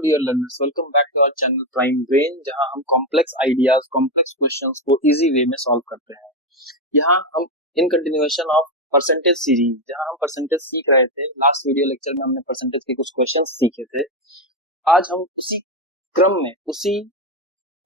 Dear learners, welcome back to our channel Prime Brain, जहां हम complex ideas, complex questions को easy way में solve करते हैं। यहाँ हम in continuation of percentage series, जहां हम परसेंटेज सीख रहे थे। लास्ट वीडियो लेक्चर में हमने परसेंटेज के कुछ क्वेश्चंस सीखे थे। आज हम उसी क्रम में, उसी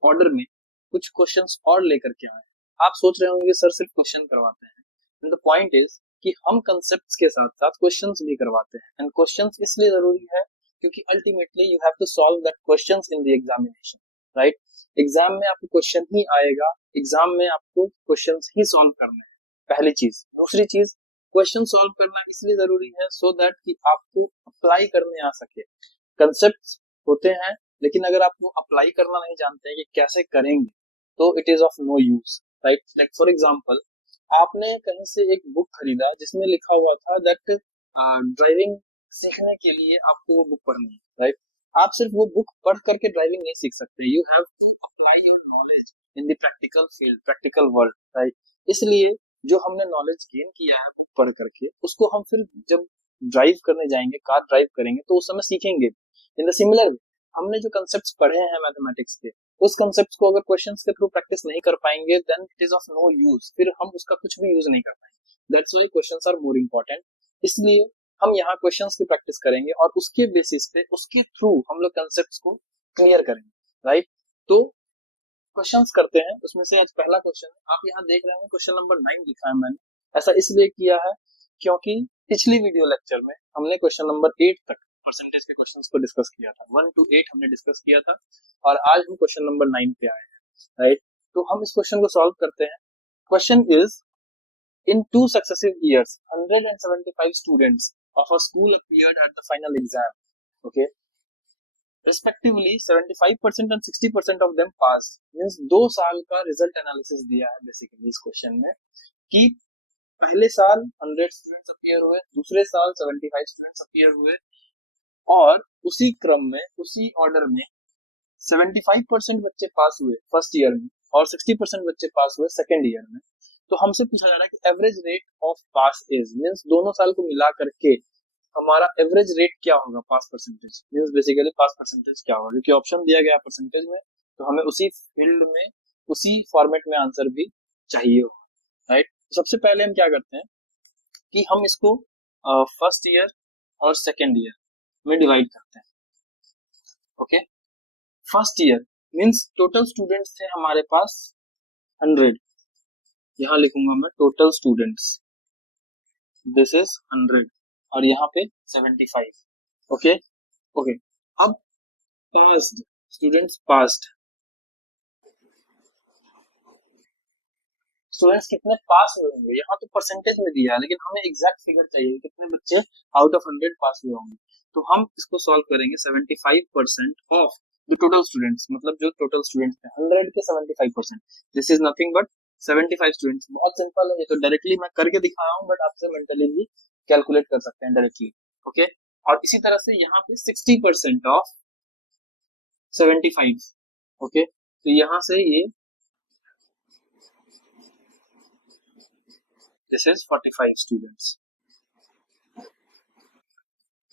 ऑर्डर में कुछ क्वेश्चंस और लेकर के आए। आप सोच रहे होंगे सर सिर्फ क्वेश्चन करवाते हैं, एंड द पॉइंट इज कि हम कंसेप्ट्स के साथ साथ क्वेश्चंस भी करवाते हैं। एंड क्वेश्चंस इसलिए जरूरी है क्योंकि ultimately you have to solve that questions in the examination, right. Exam में आपको क्वेश्चन ही आएगा, एग्जाम में आपको क्वेश्चंस ही सॉल्व करने हैं, पहली चीज। दूसरी चीज, क्वेश्चन सॉल्व करना इसलिए जरूरी है सो दैट कि आपको अप्लाई करने आ सके। कंसेप्ट्स होते हैं, लेकिन अगर आप वो अप्लाई करना नहीं जानते हैं कि कैसे करेंगे, तो it is of no use, right. Like for example, आपने कहीं से एक बुक खरीदा जिसमें लिखा हुआ था दैट ड्राइविंग सीखने के लिए आपको वो बुक पढ़नी है, राइट। आप सिर्फ वो बुक पढ़ करके ड्राइविंग नहीं सीख सकते, you have to apply your knowledge in the practical field, practical world, right. इसलिए जो हमने नॉलेज गेन किया है बुक पढ़ करके, उसको हम फिर जब ड्राइव करने जाएंगे, कार ड्राइव करेंगे, तो उस समय सीखेंगे। इन द सिमिलर वे, हमने जो कंसेप्ट्स पढ़े हैं मैथमेटिक्स के, उस कंसेप्ट्स को अगर क्वेश्चंस के थ्रू प्रैक्टिस नहीं कर पाएंगे, then it is of no use, फिर हम उसका कुछ भी यूज नहीं कर पाएंगे। That's why questions are more important. इसलिए हम यहाँ क्वेश्चंस की प्रैक्टिस करेंगे और उसके बेसिस पे, उसके थ्रू हम लोग कंसेप्ट्स को क्लियर करेंगे, राइट। तो क्वेश्चंस करते हैं। उसमें से आज पहला क्वेश्चन आप यहाँ देख रहे हैं, क्वेश्चन नंबर 9 लिखा है मैंने। ऐसा इसलिए किया है क्योंकि पिछली वीडियो लेक्चर में हमने क्वेश्चन नंबर 8 तक परसेंटेज के क्वेश्चंस को डिस्कस किया था, 1 to 8 हमने डिस्कस किया था, और आज हम क्वेश्चन नंबर 9 पे आए हैं, राइट। तो हम इस क्वेश्चन को सॉल्व करते हैं। Question is, in 2 successive years 175 students of a school appeared at the final exam, okay, respectively 75% and 60% of them passed, means 2 साल का रिजल्ट एनालिसिस दिया है बेसिकली इस क्वेश्चन में, कि पहले साल 100 स्टूडेंट्स अपीयर हुए, दूसरे साल 75 स्टूडेंट्स अपीयर हुए, और उसी क्रम में, उसी ऑर्डर में 75% बच्चे पास हुए फर्स्ट ईयर में और 60% बच्चे पास हुए सेकेंड ईयर में। तो हमसे पूछा जा रहा है कि average rate of pass is, means दोनों साल को मिला करके हमारा एवरेज रेट क्या होगा, पास परसेंटेज, मींस बेसिकली पास परसेंटेज क्या होगा, क्योंकि ऑप्शन दिया गया परसेंटेज में, तो हमें उसी फील्ड में, उसी फॉर्मेट में आंसर भी चाहिए होगा, राइट। सबसे पहले हम क्या करते हैं कि हम इसको फर्स्ट ईयर और सेकेंड ईयर में डिवाइड करते हैं, okay. First year means total students थे हमारे पास 100, यहाँ लिखूंगा मैं टोटल स्टूडेंट्स, दिस इज 100, और यहाँ पे 75, ओके ओके। अब पास्ड स्टूडेंट्स, पास्ड स्टूडेंट्स कितने पास हुए होंगे, यहाँ तो परसेंटेज में दिया है, लेकिन हमें एग्जैक्ट फिगर चाहिए कितने बच्चे आउट ऑफ 100 पास हुए होंगे। तो हम इसको सॉल्व करेंगे 75% ऑफ द टोटल स्टूडेंट्स, मतलब जो टोटल स्टूडेंट्स थे 100 के 75%, this is nothing but 75 students. बहुत सिंपल है, ये तो डायरेक्टली मैं करके दिखा रहा हूँ, बट आपसे मेंटली भी कैलकुलेट कर सकते हैं डायरेक्टली, ओके। और इसी तरह से यहाँ पे 60% ऑफ 75, ओके। तो यहाँ से ये दिस इज 45 स्टूडेंट्स।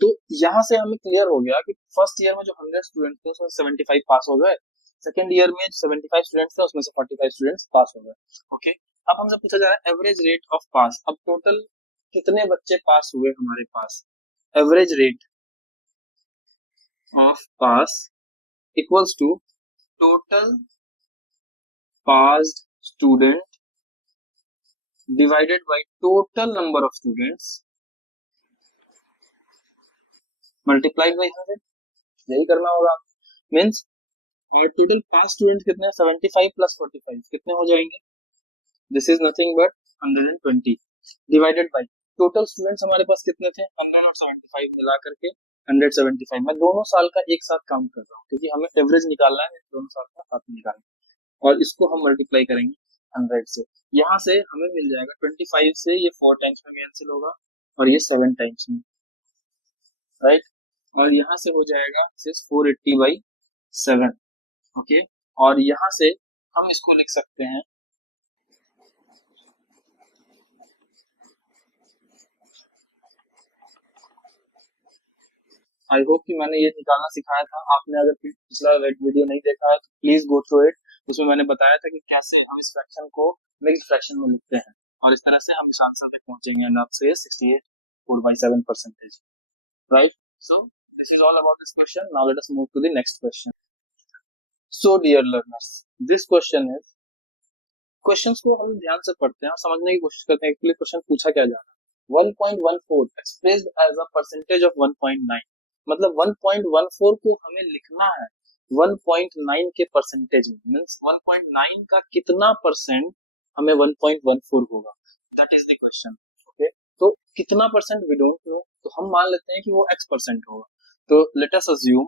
तो यहाँ से हमें क्लियर हो गया कि फर्स्ट ईयर में जो 100 स्टूडेंट थे उसमें 75 पास हो गए, सेकेंड ईयर में 75 स्टूडेंट्स थे उसमें से 45 स्टूडेंट्स पास हो गए, ओके। अब हमसे पूछा जा रहा है एवरेज रेट ऑफ पास। अब टोटल कितने बच्चे पास हुए हमारे पास, average rate of pass equals to total passed student divided by total number of students multiplied by 100, यही करना होगा। मींस और टोटल पास स्टूडेंट्स कितने हैं, 75 प्लस 45 कितने हो जाएंगे, this is nothing but 120, divided by total students हमारे पास कितने थे, 100 और 75 मिला करके 175। मैं दोनों साल का एक साथ काउंट कर रहा हूँ क्योंकि हमें एवरेज निकालना है, दोनों साल का साथ निकालना है, और इसको हम मल्टीप्लाई करेंगे 100 से। यहाँ से हमें मिल जाएगा 25 से ये 4 टाइम्स में कैंसिल होगा और ये 7 टाइम्स में, राइट। और यहाँ से हो जाएगा 480/7, ओके। और यहाँ से हम इसको लिख सकते हैं आई होप कि मैंने ये निकालना सिखाया था। आपने अगर पिछला वीडियो नहीं देखा है तो प्लीज गो थ्रू इट। उसमें मैंने बताया था कि कैसे हम इस फ्रैक्शन को मिक्स्ड फ्रैक्शन में लिखते हैं और इस तरह से हम इस आंसर तक पहुंचेंगे एंड आपसे 68.7%। Right, so this is all about this question. Now let us move to the next question. So dear learners, this question is, questions को हम ध्यान से पढ़ते हैं और समझने की कोशिश करते हैं एक्चुअली क्वेश्चन पूछा क्या जा रहा है। 1.14 expressed as a percentage of 1.9, मतलब 1.14 को हमें लिखना है 1.9 के परसेंटेज में, मींस 1.9 का कितना परसेंट हमें 1.14 होगा, that is the question. Okay, तो कितना परसेंट वी डोंट नो, तो हम मान लेते हैं कि वो x परसेंट होगा। तो लेट अस अज्यूम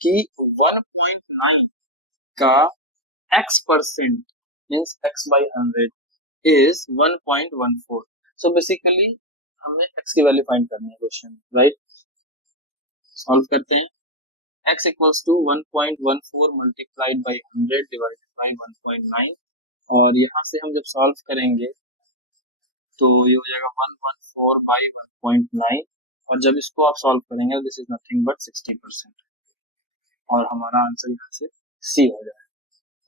कि 1.9 का x percent means x by 100 is 1.14। So basically हमें x की वैल्यू फाइंड करनी है क्वेश्चन में, राइट। सॉल्व करते हैं। x equals to 1.14 multiplied by 100 divided by 1.9, और यहाँ से हम जब सॉल्व करेंगे तो ये हो जाएगा 114 बाई 1.9, और जब इसको आप सॉल्व करेंगे दिस इज नथिंग बट 60%, और हमारा आंसर यहाँ से सी हो जाएगा।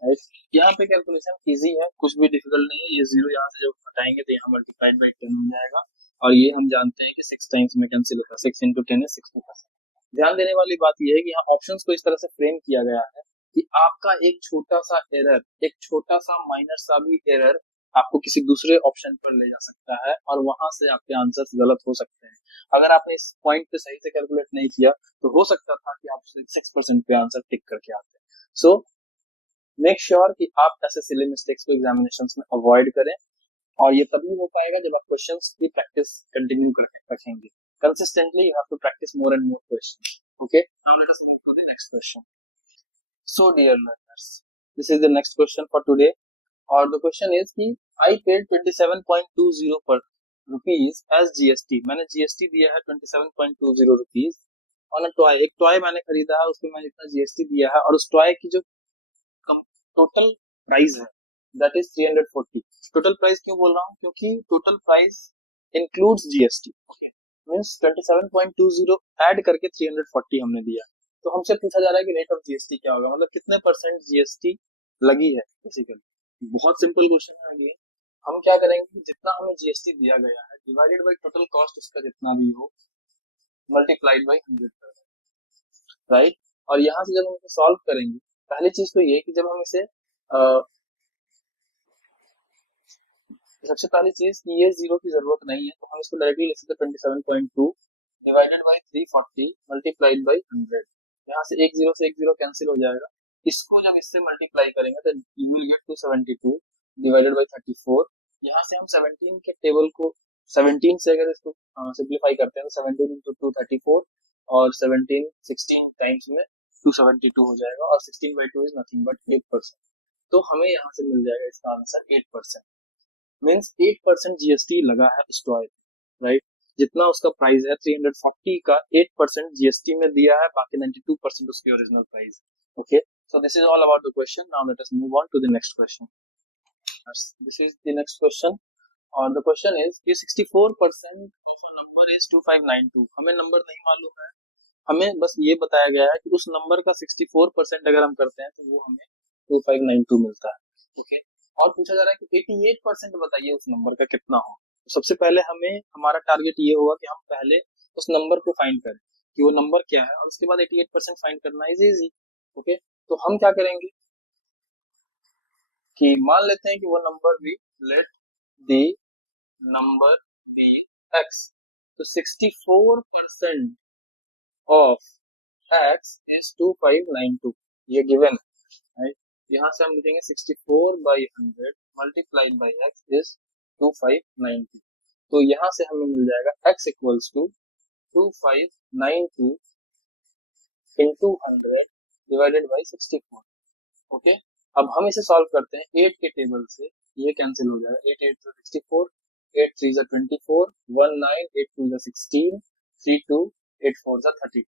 राइट, यहाँ पे कैलकुलेशन इजी है, कुछ भी डिफिकल्ट नहीं है। ये जीरो यहाँ से जब हटाएंगे तो यहाँ मल्टीप्लाइड बाई 10 हो जाएगा, और ये हम जानते हैं कि 6 टाइम्स में कैंसिल होता है, 6 इंटू 10 is 60%। ध्यान देने वाली बात यह है कि यहाँ ऑप्शंस को इस तरह से फ्रेम किया गया है कि आपका एक छोटा सा एरर, एक छोटा सा माइनर सा भी एरर आपको किसी दूसरे ऑप्शन पर ले जा सकता है, और वहां से आपके आंसर्स गलत हो सकते हैं। अगर आपने इस पॉइंट पे सही से कैलकुलेट नहीं किया तो हो सकता था कि आप 6% पे आंसर टिक करके आते। सो मेक श्योर कि आप ऐसे सिली मिस्टेक्स को एग्जामिनेशंस में अवॉइड करें, और ये तभी हो पाएगा जब आप क्वेश्चंस की प्रैक्टिस कंटिन्यू करके रखेंगे। Consistently you have to practice more and more questions. Okay, now let us move to the next question. So dear learners, this is the next question for today, और the question is कि I paid 27.20 पर rupees as GST. मैंने GST दिया है 27.20 rupees on a toy. एक toy मैंने खरीदा है, उस पर मैंने इतना जीएसटी दिया है, और उस टॉय की जो टोटल प्राइस है दैट इज 340। टोटल प्राइस क्यों बोल रहा हूँ, क्योंकि total price includes GST. Okay, means 27.20 add करके 340 हमने दिया। तो हमसे पूछा जा रहा है कि रेट ऑफ जीएसटी क्या होगा, मतलब कितने परसेंट जीएसटी लगी है। बेसिकली बहुत सिंपल क्वेश्चन है ये। हम क्या करेंगे कि जितना हमें जीएसटी दिया गया है डिवाइडेड बाई टोटल कॉस्ट उसका जितना भी हो मल्टीप्लाइड बाई 100 कर देंगे, राइट। और यहाँ से जब हम इसे सॉल्व करेंगे, पहली चीज तो ये कि जब हम इसे सबसे पहली चीज कि ये जीरो की जरूरत नहीं है, तो हम इसको डायरेक्टली लिख सकते हैं 27.2 डिवाइडेड बाई 340 मल्टीप्लाइड बाई 100। यहाँ से एक जीरो कैंसिल हो जाएगा। इसको जब इससे मल्टीप्लाई करेंगे तो you will get 272 divided by 34। यहाँ से हम 17 के टेबल को 17 से अगर इसको सिंप्लीफाई करते हैं तो 17 इंटू 234, और 17 16 टाइम्स में 272 हो जाएगा, और 16/2 इज नथिंग बट 8%। तो हमें यहाँ से मिल जाएगा इसका आंसर 8%। मीन्स 8% जीएसटी लगा है उस टॉय, राइट। जितना उसका प्राइस है 340 का 8% जीएसटी में दिया है, बाकी 92% उसकी original price. Okay, so this is all about the question. Now let us move on to the next question. This is the next question, और द क्वेश्चन इज कि 64% नंबर इज 2592। हमें नंबर नहीं मालूम है, हमें बस ये बताया गया है कि उस नंबर का 64% अगर हम करते हैं तो वो हमें 2592 मिलता है। ओके, और पूछा जा रहा है कि 88% बताइए उस नंबर का कितना हो। तो सबसे पहले हमें हमारा टारगेट ये होगा कि हम पहले उस नंबर को फाइंड करें कि वो नंबर क्या है, और उसके बाद 88% फाइंड करना इज इजी। ओके, तो हम क्या करेंगे कि मान लेते हैं कि वो नंबर भी, let the number be X. तो 64% ऑफ x is 2592, ये गिवन है, राइट। यहाँ से हम लिखेंगे 64/100 मल्टीप्लाइड बाई x इज 2592। तो यहाँ से हमें मिल जाएगा x equals to 2592 into 100 divided by 64। Okay, अब हम इसे सॉल्व करते हैं 8 के टेबल से, ये कैंसिल हो जाएगा। 8 8 से 64, 8 3 से 24, 19 8 2 से 16, 3 2 8 4 से 32,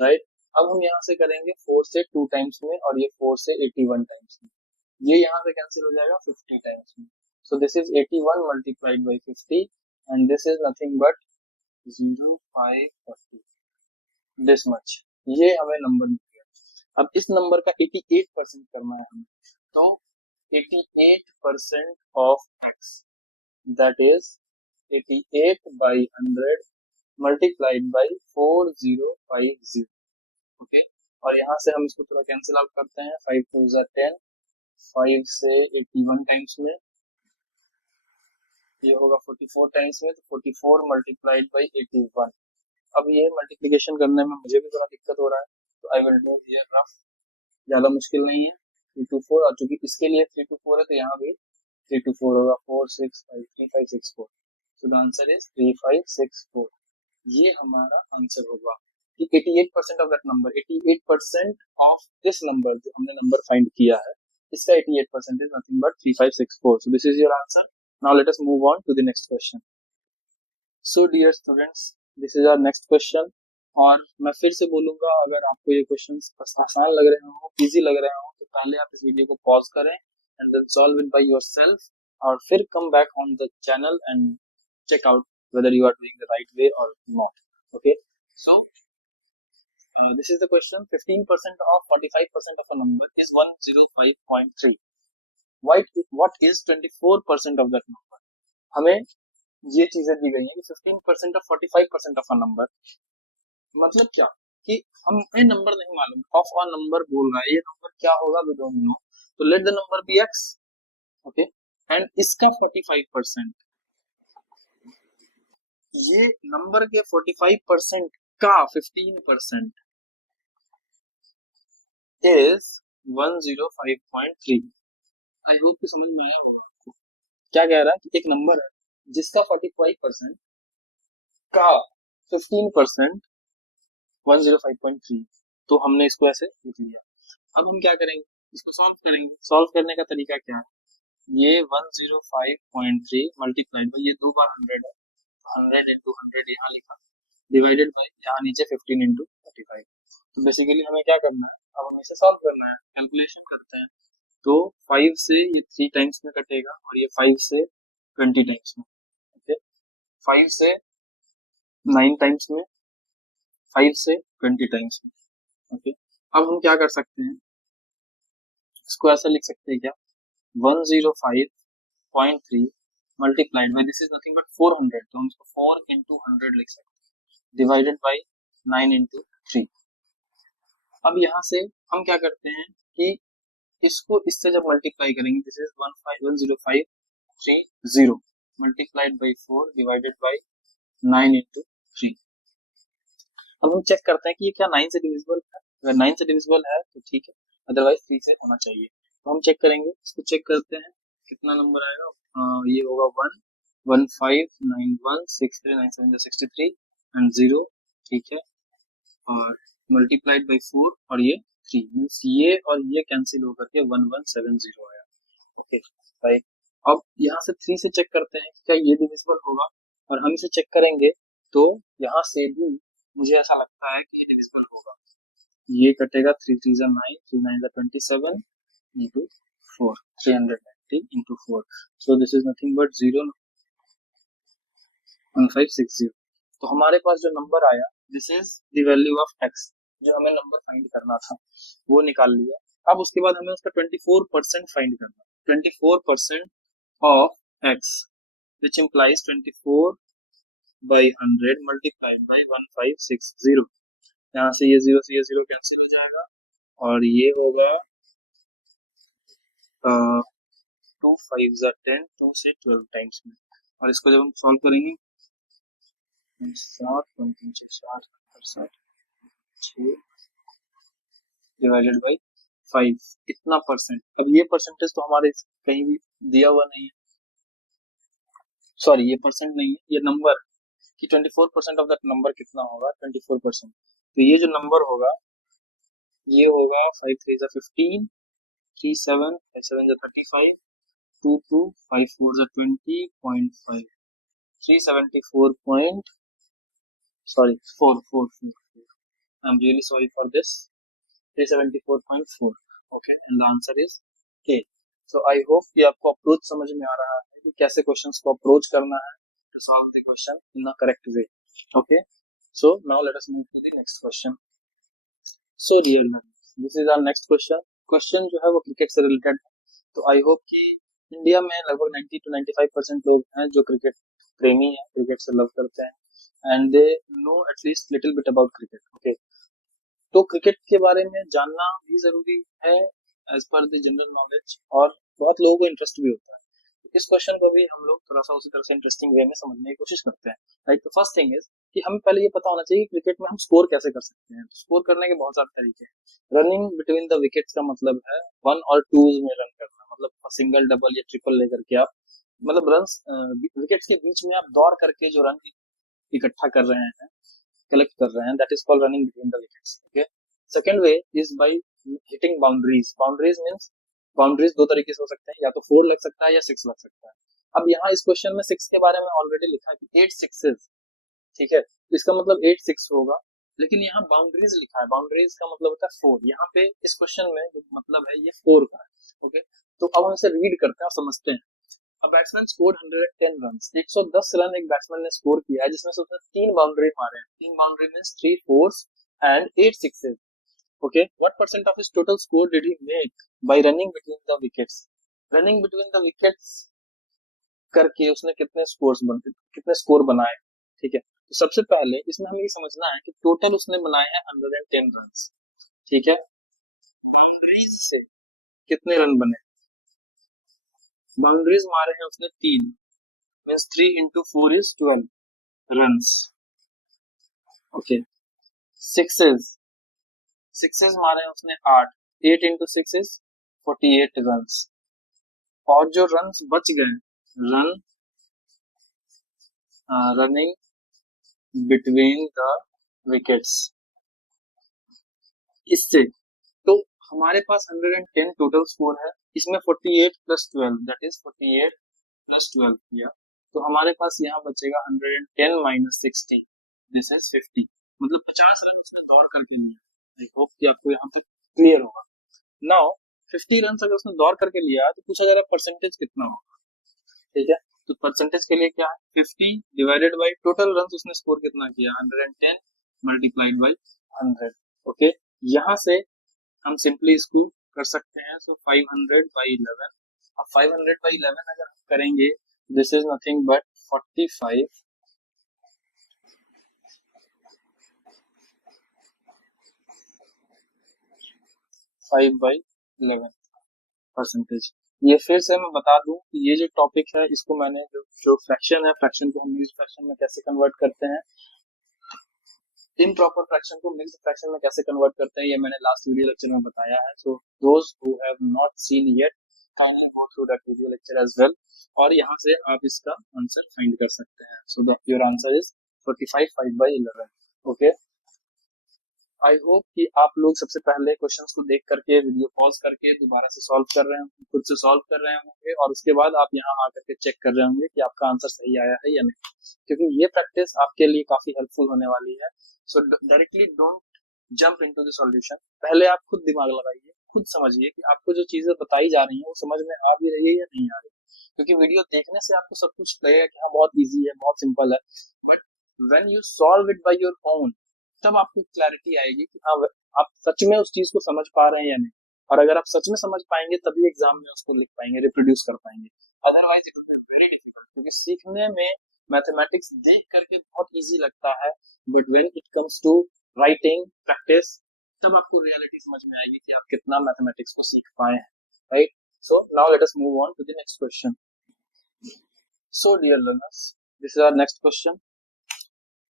राइट। अब हम यहाँ से करेंगे 4 से 2 टाइम्स में, और ये 4 से 81 टाइम्स में, ये यहाँ से कैंसिल हो जाएगा 50 टाइम्स में। सो this is 81 multiplied by 50 and this is nothing but 0.540, this much. ये हमें नंबर मिल गया। अब इस नंबर का 88% करना है हमें, तो 88% of x, that is 88 by 100 multiplied by 4050, okay. और यहाँ से हम इसको थोड़ा कैंसिल आउट करते हैं, 5 2 10, 5 से 81 टाइम्स में, ये होगा 44 टाइम्स में, तो 44 मल्टीप्लाइड बाई 81। अब ये मल्टीप्लिकेशन करने में मुझे भी थोड़ा दिक्कत हो रहा है, तो I will do here rough, ज्यादा मुश्किल नहीं है। 3 to 4, और चूंकि इसके लिए 3 to 4 है, तो यहाँ भी 3 to 4 होगा, 4 6 5 3 5 6 4, सो द आंसर इज 3564। ये हमारा आंसर होगा कि 88% of that number, 88% of this number जो हमने नंबर फाइंड किया है, इसका 88% is nothing but 3564। So this is your answer. Now let us move on to the next question. So dear students, this is our next question. और मैं फिर से बोलूंगा, अगर आपको ये क्वेश्चंस आसान लग रहे हो, इजी लग रहे हो, तो पहले आप इस वीडियो को पॉज करें and then solve it by yourself, और फिर come back on the channel and check out whether you are doing the right way or not. Okay, so this is the question. 15% of 45% of a number is 105.3. What is 24% of that number? हमें ये चीजें दी गई हैं कि 15% of 45% of a number, मतलब क्या कि हमें नंबर नहीं मालूम, ऑफ अ नंबर बोल रहा है, ये नंबर क्या होगा वी डोंट नो, तो let the number be x, okay. And इसका 45%, ये नंबर के 45% का 15% इज 105.3। आई होप कि समझ में आया होगा आपको। क्या कह रहा है कि एक नंबर है जिसका 45% का 15% 105.3, तो हमने इसको ऐसे लिख लिया। अब हम क्या करेंगे, इसको सॉल्व करेंगे। सॉल्व करने का तरीका क्या है, ये 105.3 मल्टीप्लाइड बाई, ये 2 बार 100 है, 100 into 100 यहाँ लिखा, डिवाइडेड बाई यहाँ नीचे 15 into 45। तो बेसिकली हमें क्या करना है, अब हमें इसे सॉल्व करना है, कैलकुलेशन करते हैं। तो 5 से ये 3 टाइम्स में कटेगा, और ये 5 से 20 टाइम्स में, ओके। 5 से 9 टाइम्स में, 5 से 20 टाइम्स में, ओके। अब हम क्या कर सकते हैं, इसको ऐसा लिख सकते हैं क्या, 105.3 multiplied by, this is nothing but 400, तो हम इसको 4 into 100 लिख सकते हैं, डिवाइडेड बाई 9 into 3। अब यहाँ से हम क्या करते हैं कि इसको इससे जब मल्टीप्लाई करेंगे, this is 105.30 multiplied by 4 divided by 9 into 3। अब हम चेक करते हैं कि ये क्या 9 से डिविजिबल है, अगर 9 से डिविजिबल है तो ठीक है, अदरवाइज 3 से होना चाहिए। तो हम चेक करेंगे, इसको चेक करते हैं कितना नंबर आएगा। ये होगा 1 1591639763 एंड 0, ठीक है, और मल्टीप्लाइड बाई 4 और ये 3, मींस ये और ये कैंसिल होकर के 1170 आया, ओके राइट। अब यहाँ से 3 से चेक करते हैं क्या ये डिविजिबल होगा, और हम इसे चेक करेंगे तो यहाँ से भी मुझे ऐसा लगता है कि ये डिविजिबल होगा। ये कटेगा, 3 3 जा 9, 3 9 जा 27 into 4, 390 into 4, so this is nothing but 01560। तो हमारे पास जो नंबर आया, this is the value of x, जो हमें नंबर फाइंड करना था वो निकाल लिया। अब उसके बाद हमें उसका 24% फाइंड करना, 24% of x, which implies 24 by 100 multiplied by 1560। यहाँ से ये 0 से ये 0 कैंसिल हो जाएगा, और ये होगा 2 5 जा 10, 2 से 12 टाइम्स में, और इसको जब हम सॉल्व करेंगे 7 डिवाइडेड बाई 5, इतना परसेंट। अब ये परसेंटेज तो हमारे कहीं भी दिया हुआ नहीं है, सॉरी ये परसेंट नहीं है, ये नंबर कि 24% ऑफ दैट नंबर कितना होगा, 24%। तो ये जो नंबर होगा ये होगा 5 3 जा 15, 3 7 5 7 जा 35, 2 2 5 4 जा 20.5, 374 point, sorry 4 4 4 4, I'm really sorry for this, 374.4, okay, and the answer is A। So I hope कि आपको अप्रोच समझ में आ रहा है कि कैसे क्वेश्चंस को अप्रोच करना है to solve the question in the correct way. Okay, so now let us move to the next question. So dear learners, this is our next question. Question जो है वो क्रिकेट से रिलेटेड है, तो आई hope कि India में लगभग 90 to 95% लोग हैं जो क्रिकेट प्रेमी हैं, क्रिकेट से लव करते हैं and they know at least little bit about cricket. Okay, तो क्रिकेट के बारे में जानना भी जरूरी है as per the general knowledge, और बहुत लोगों को इंटरेस्ट भी होता है. इस क्वेश्चन को भी हम लोग थोड़ा सा उसी तरह से इंटरेस्टिंग वे में समझने की कोशिश करते हैं. राइट, तो फर्स्ट थिंग इज कि हमें पहले ये पता होना चाहिए कि क्रिकेट में हम स्कोर कैसे कर सकते हैं. स्कोर करने के बहुत सारे तरीके हैं. रनिंग बिटवीन द विकेट्स का मतलब है 1 और 2 में रन करना, मतलब सिंगल, डबल या ट्रिपल लेकर के आप, मतलब रन विकेट्स के बीच में आप दौड़ करके जो रन इकट्ठा कर रहे हैं, कलेक्ट कर रहे हैं, that is called running between the wickets. Okay, second way is by hitting boundaries. Boundaries means boundaries दो तरीके से हो सकते हैं, या तो 4 लग सकता है या 6 लग सकता है. अब यहाँ इस क्वेश्चन में 6 के बारे में ऑलरेडी लिखा है कि 8 सिक्सेस. ठीक है, तो इसका मतलब 8 6 होगा, लेकिन यहाँ बाउंड्रीज लिखा है, बाउंड्रीज का मतलब होता है 4. यहाँ पे इस क्वेश्चन में जो मतलब है ये 4 का है. ओके, तो अब हम इसे रीड करते हैं और समझते हैं. A batsman scored 110 runs. 110 run एक बैट्समैन ने स्कोर किया है, जिसमें से उसने 3 बाउंड्री मारे हैं. 3 boundary means 3 fours and 8 sixes. Okay, what percent of his total score did he make by running between the wickets? Running between the wickets करके उसने कितने स्कोर बनाए. ठीक है, तो सबसे पहले इसमें हमें ये समझना है कि टोटल उसने बनाए हैं 110 रन. ठीक है, बाउंड्रीज से कितने रन बने? बाउंड्रीज मारे हैं उसने 3, means 3 into 4 is 12 runs. Okay, sixes मारे हैं उसने 8, 8 into 6 is 48 runs. और जो रन्स बच गए, रनिंग बिटवीन द विकेट्स, इससे तो हमारे पास 110 टोटल स्कोर है, इसमें 48 plus 12 दैट इज 48 plus 12 किया, तो हमारे पास यहाँ बचेगा 110 minus 60, दिस इज 50. मतलब 50 रन उसने दौड़ करके लिया. आई होप कि आपको यहाँ तक क्लियर होगा. नाउ 50 रन अगर उसने दौड़ करके लिया तो पूछा जा रहा है परसेंटेज कितना होगा. ठीक है, तो परसेंटेज के लिए क्या है, 50 डिवाइडेड बाय टोटल रन उसने स्कोर कितना किया, 110 मल्टीप्लाइड बाय 100. ओके, यहाँ से हम सिंपली इसको कर सकते हैं. सो 500 बाय 11. अब 500 बाय 11 अगर हम करेंगे, this is nothing but 45 5/11 percentage. ये फिर से मैं बता दूं कि ये जो टॉपिक है इसको मैंने जो फ्रैक्शन है, फ्रैक्शन को हम मिक्स्ड फ्रैक्शन में कैसे कन्वर्ट करते हैं, इम्प्रॉपर फ्रैक्शन को मिक्स्ड फ्रैक्शन में कैसे कन्वर्ट करते हैं, ये मैंने लास्ट वीडियो लेक्चर में बताया है. So those who have not seen yet, kindly go through that video lecture as well, और यहाँ से आप इसका आंसर फाइंड कर सकते हैं. सो your answer is 45 5/11. Okay, I hope कि आप लोग सबसे पहले क्वेश्चंस को देख करके वीडियो पॉज करके दोबारा से सॉल्व कर रहे होंगे, खुद से सॉल्व कर रहे होंगे, और उसके बाद आप यहाँ आकर के चेक कर रहे होंगे कि आपका आंसर सही आया है या नहीं, क्योंकि ये प्रैक्टिस आपके लिए काफी हेल्पफुल होने वाली है. सो directly don't jump into the solution. पहले आप खुद दिमाग लगाइए, खुद समझिए कि आपको जो चीजें बताई जा रही हैं वो समझ में आ भी रही है या नहीं आ रही, क्योंकि वीडियो देखने से आपको सब कुछ लगेगा कि हाँ बहुत ईजी है, बहुत सिंपल है, but when you solve it by your own, तब आपको क्लैरिटी आएगी कि हाँ आप सच में उस चीज को समझ पा रहे हैं या नहीं. और अगर आप सच में समझ पाएंगे तभी एग्जाम में उसको लिख पाएंगे, रिप्रोड्यूस कर पाएंगे. Otherwise it is very difficult, क्योंकि सीखने में मैथमेटिक्स देख करके बहुत इजी लगता है, but when it comes to writing practice, तब आपको रियलिटी समझ में आएगी कि आप कितना मैथमेटिक्स को सीख पाए हैं. Right, so now let us move on to the next question. So dear learners, this is our next question.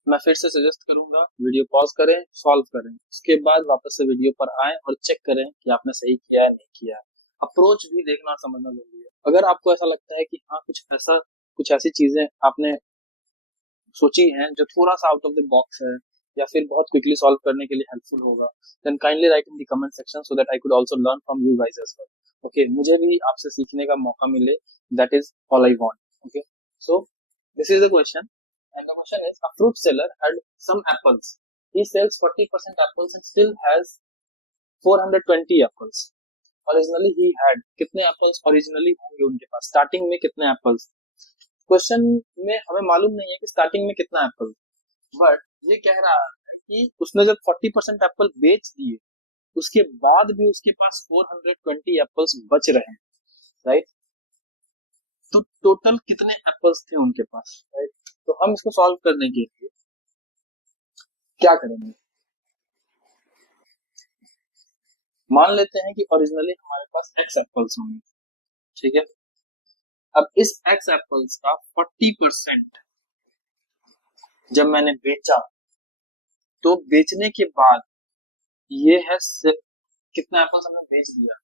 मैं फिर से सजेस्ट करूंगा वीडियो पॉज करें, सॉल्व करें, उसके बाद वापस से वीडियो पर आएं और चेक करें कि आपने सही किया है नहीं किया है. अप्रोच भी देखना समझना जरूरी है. अगर आपको ऐसा लगता है कि हाँ कुछ ऐसी चीजें आपने सोची हैं जो थोड़ा सा आउट ऑफ द बॉक्स है, या फिर बहुत क्विकली सॉल्व करने के लिए हेल्पफुल होगा, then kindly write in the comment section so that I could also learn from you guys as well. Okay, मुझे भी आपसे सीखने का मौका मिले, that is all I want. Okay, so this is the question. And the question is, a fruit seller had some apples. He sells 40% apples and still has 420 apples. Originally he had कितने apples originally होंगे उनके पास, starting में कितने apples? Question में हमें मालूम नहीं है कि स्टार्टिंग में कितना एप्पल, बट ये कह रहा है कि उसने जब 40% एप्पल बेच दिए उसके बाद भी उसके पास 420 एप्पल्स बच रहे हैं, राइट। तो टोटल कितने एप्पल्स थे उनके पास, राइट। तो हम इसको सॉल्व करने के लिए क्या करेंगे, मान लेते हैं कि ओरिजिनली हमारे पास x एप्पल्स होंगे, ठीक है। अब इस x एप्पल्स का 40% जब मैंने बेचा तो बेचने के बाद ये है कितना एप्पल्स हमने बेच दिया,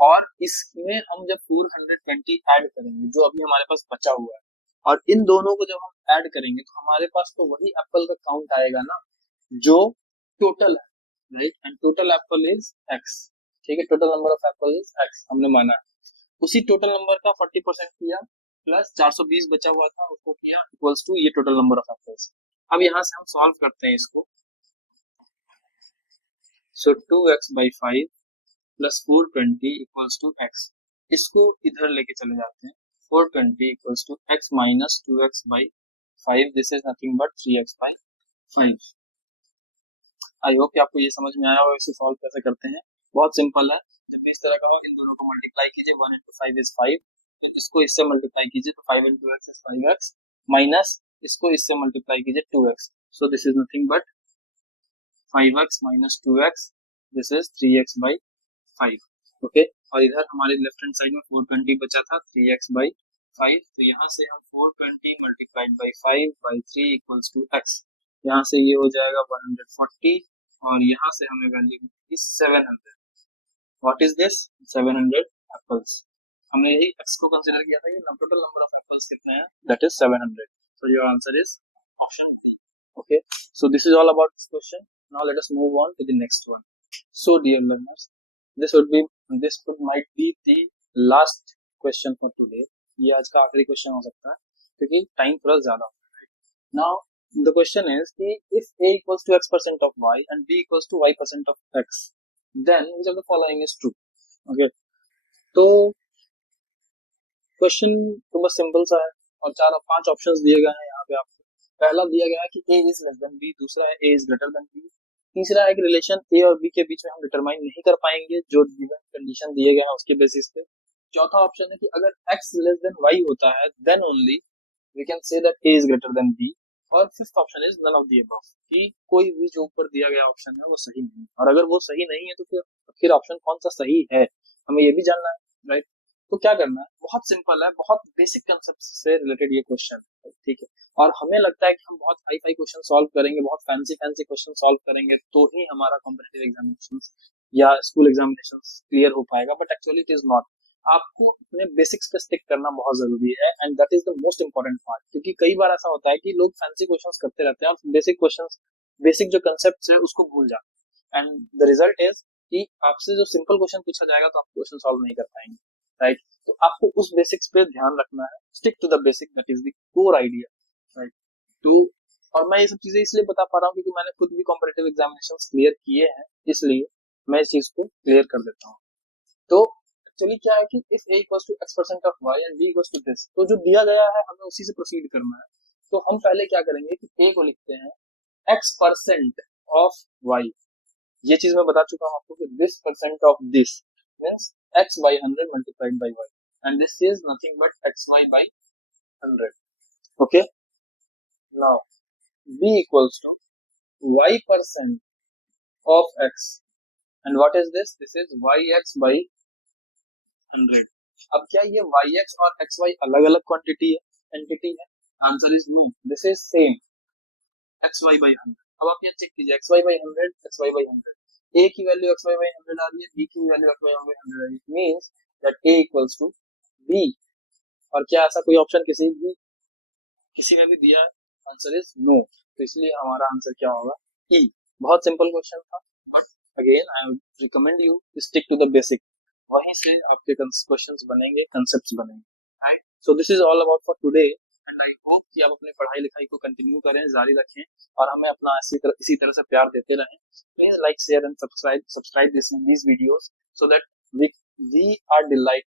और इसमें हम जब 420 ऐड करेंगे जो अभी हमारे पास बचा हुआ है, और इन दोनों को जब हम ऐड करेंगे तो हमारे पास तो वही एप्पल का काउंट आएगा ना जो टोटल है, right. And total Apple is x, ठीक है। Total number of Apple is x हमने माना है। उसी टोटल नंबर का 40% किया प्लस 420 बचा हुआ था उसको किया इक्वल्स टू ये टोटल नंबर ऑफ एप्पल्स। अब यहाँ से हम सॉल्व करते हैं इसको। So 2x by 5 plus 420 equals to x, इसको इधर लेके चले जाते हैं। 420 equals to x minus 2x by 5, this is nothing but 3x by 5। I hope कि आपको ये समझ में आया और इसे सॉल्व कैसे करते हैं। बहुत सिंपल है, जब भी इस तरह का हो इन दोनों को मल्टीप्लाई कीजिए, 1 into 5 is 5, तो इसको इससे मल्टीप्लाई कीजिए तो 5 into x is 5x minus इसको इससे मल्टीप्लाई कीजिए 2x, so this is nothing but 5x minus 2x, this is 3x by 5, okay. और इधर हमारे लेफ्ट हैंड साइड में 420 बचा था 3x by 5, तो यहाँ से हम 420 multiplied by 5 by 3 equals to x, यहाँ से ये हो जाएगा 140 और यहाँ से हमें वैल्यू मिलेगी 700। What is this 700 apples. हमने यही x को कंसीडर किया था कि टोटल नंबर ऑफ एप्पल्स कितने हैं, that is 700, so your answer is option B, okay. So this is all about this question. Now let us move on to the next one. So dear learners, this might be the last question for today। ये आज का आखिरी question हो सकता है क्योंकि time थोड़ा ज्यादा हो रहा है। नाउ द क्वेश्चन इज कि if a equals to x% of y and b equals to y% of x, then which of the following is true, okay। तो क्वेश्चन तो बस सिंपल सा है और 4-5 ऑप्शंस दिए गए हैं यहाँ पे आपको। पहला दिया गया है कि a is less than b, दूसरा है a is greater than b, तीसरा है कि रिलेशन ए और बी के बीच में हम डिटरमाइन नहीं कर पाएंगे जो गिवन कंडीशन दिए गए हैं उसके बेसिस पे। चौथा ऑप्शन है कि अगर x लेस देन y होता है then only we can say that a is greater than b, और fifth option is none of the above, कि कोई भी जो ऊपर दिया गया ऑप्शन है वो सही नहीं, और अगर वो सही नहीं है तो फिर ऑप्शन कौन सा सही है हमें ये भी जानना है, राइट। तो क्या करना है, बहुत सिंपल है, बहुत बेसिक कंसेप्ट से रिलेटेड ये क्वेश्चन है, ठीक है। और हमें लगता है कि हम बहुत हाई फाई क्वेश्चन सॉल्व करेंगे, बहुत फैंसी फैंसी क्वेश्चन सॉल्व करेंगे तो ही हमारा कॉम्पिटिटिव एग्जामिनेशन या स्कूल एग्जामिनेशन क्लियर हो पाएगा, but actually it is not. आपको अपने बेसिक्स पे स्टिक करना बहुत जरूरी है and that is the most important part, क्योंकि कई बार ऐसा होता है कि लोग फैंसी क्वेश्चंस करते रहते हैं और बेसिक क्वेश्चंस, बेसिक जो कंसेप्ट है उसको भूल जाते हैं, एंड द रिजल्ट इज कि आपसे जो सिंपल क्वेश्चन पूछा जाएगा तो आप क्वेश्चन सॉल्व नहीं कर पाएंगे, राइट। तो आपको उस बेसिक्स पे ध्यान रखना है, stick to the basic, that is the core idea, right. तो और मैं ये सब चीजें इसलिए बता पा रहा हूँ क्योंकि मैंने खुद भी कॉम्पिटिटिव एग्जामिनेशंस क्लियर किए हैं, इसलिए मैं इस चीज को क्लियर कर देता हूँ। तो एक्चुअली क्या है कि if a equals to x% ऑफ y and b equals to this, तो जो दिया गया है हमें उसी से प्रोसीड करना है। तो हम पहले क्या करेंगे कि a को लिखते हैं x% ऑफ y, ये चीज मैं बता चुका हूँ आपको कि this percent of this means x by 100 multiplied by y, and this is nothing but xy by 100, okay. Now b equals to y% of x, and what is this, this is yx by 100। अब क्या ये yx और xy अलग अलग quantity है, entity है? Answer is no, this is same xy by 100। अब आप ये चेक कीजिए xy by 100, xy by 100, a की वैल्यू xy by 100 आ रही है, b की वैल्यू xy by 100 आ रही है, means that a equals to b। और क्या ऐसा कोई ऑप्शन किसी में भी दिया है? आंसर इज नो, तो इसलिए हमारा आंसर क्या होगा, ई। बहुत सिंपल क्वेश्चन था, again I would recommend you stick to the basic, वहीं से आपके क्वेश्चंस बनेंगे, कंसेप्ट्स बनेंगे, right. So this is all about for today, and I hope कि आप अपनी पढ़ाई लिखाई को कंटिन्यू करें, जारी रखें और हमें अपना इसी तरह से प्यार देते रहें। Please like, share and subscribe these videos so that we are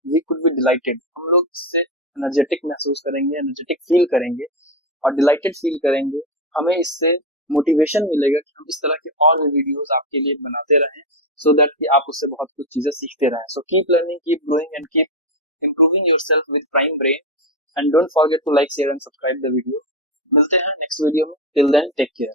we could be delighted, हम लोग इससे एनर्जेटिक महसूस करेंगे, एनर्जेटिक फील करेंगे और डिलाइटेड फील करेंगे। हमें इससे मोटिवेशन मिलेगा कि हम इस तरह के और भी वीडियोस आपके लिए बनाते रहें, सो दैट कि आप उससे बहुत कुछ चीजें सीखते रहें। So keep learning, keep growing and keep improving yourself with Prime Brain, and don't forget to like, share and subscribe the video. मिलते हैं नेक्स्ट वीडियो में। Till then take care.